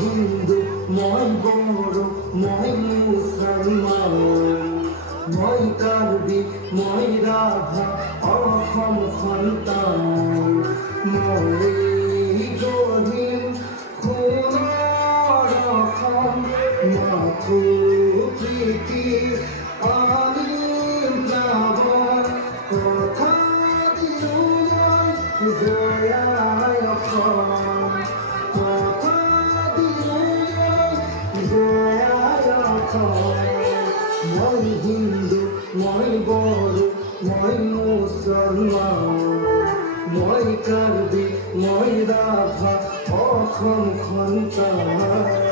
হিন্দু মই বড় মই মুসলমান মই কাৰ্বি মই ৰাভা অসম সন্তান মই গঢ়িম সোণৰ অসম মাথো প্ৰীতি আনিম প্লাৱন কথা দিলোঁ মই জয়াই অসম কথা দিলোঁ মই জয়াই অসম মই হিন্দু মই বড়ো মই মুছলমান মই কাৰ্বি মই ৰাভা অসম সন্তান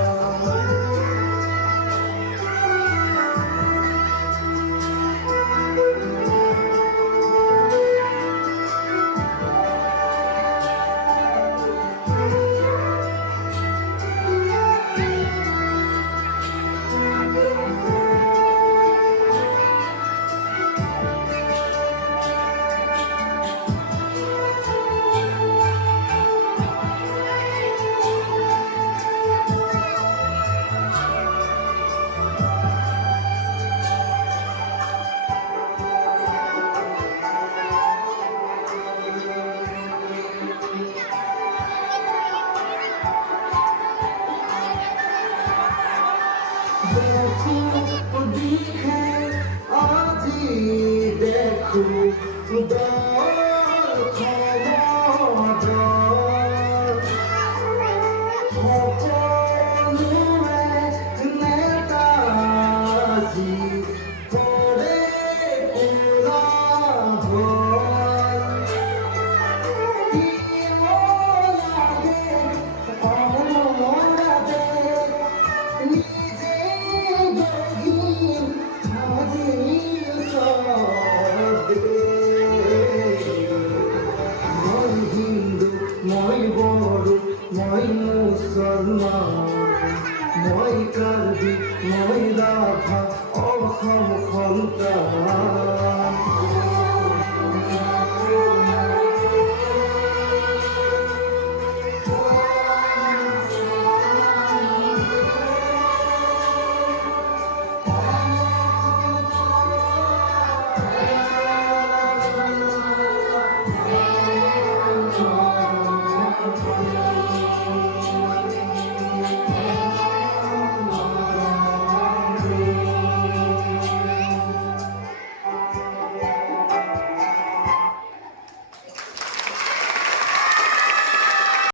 देखो आज देखो खुदा